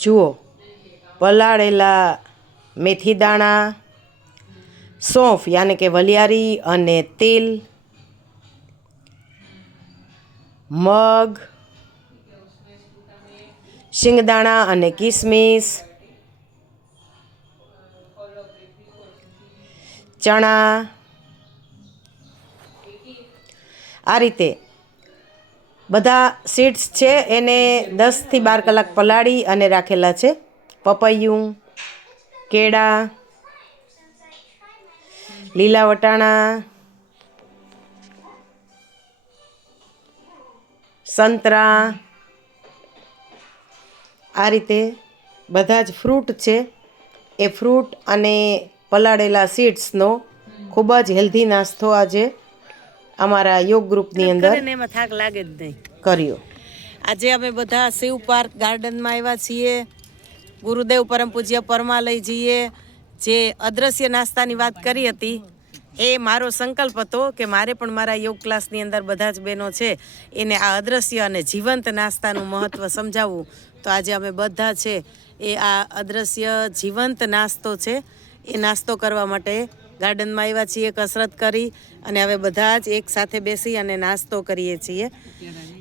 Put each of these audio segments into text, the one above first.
જુઓ, પલાળેલા મેથી દાણા, સૌંફ યાને કે વલિયારી અને તેલ, મગ, શિંગદાણા અને કિસમિસ, ચણા, આ રીતે બધા સીડ્સ છે એને 10 થી 12 કલાક પલાળી અને રાખેલા છે. પપૈયું, કેળા, લીલા વટાણા, સંતરા, આ રીતે બધા જ ફ્રૂટ છે. એ ફ્રૂટ અને પલાળેલા સીડ્સનો ખૂબ જ હેલ્ધી નાસ્તો આજે અમારા યોગ ગ્રુપની અંદર એમાં થાક લાગે જ નહીં કર્યો. આજે અમે બધા શિવ પાર્ક ગાર્ડનમાં આવ્યા છીએ. ગુરુદેવ પરમ પૂજ્ય પરમાલયજીએ જે અદ્રશ્ય નાસ્તાની વાત કરી હતી એ મારો સંકલ્પ હતો કે મારે પણ મારા યોગ ક્લાસની અંદર બધા જ બહેનો છે એને આ અદ્રશ્ય અને જીવંત નાસ્તાનું મહત્ત્વ સમજાવવું. તો આજે અમે બધા છે એ આ અદ્રશ્ય જીવંત નાસ્તો છે એ નાસ્તો કરવા માટે ગાર્ડનમાં આવ્યા છીએ. કસરત કરી અને હવે બધા જ એક સાથે બેસી અને નાસ્તો કરીએ છીએ.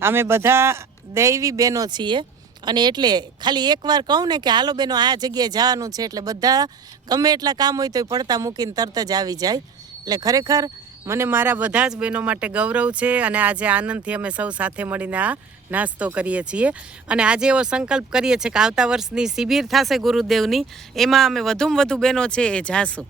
અમે બધા દૈવી બહેનો છીએ અને એટલે ખાલી એકવાર કહું ને કે હાલો બેનો આ જગ્યાએ જવાનું છે એટલે બધા ગમે એટલા કામ હોય તો પડતા મૂકીને તરત જ આવી જાય. એટલે ખરેખર મને મારા બધા જ બહેનો માટે ગૌરવ છે અને આજે આનંદથી અમે સૌ સાથે મળીને આ નાસ્તો કરીએ છીએ. અને આજે એવો સંકલ્પ કરીએ છીએ કે આવતા વર્ષની શિબિર થશે ગુરુદેવની, એમાં અમે વધુમાં વધુ બહેનો છે એ જાશું.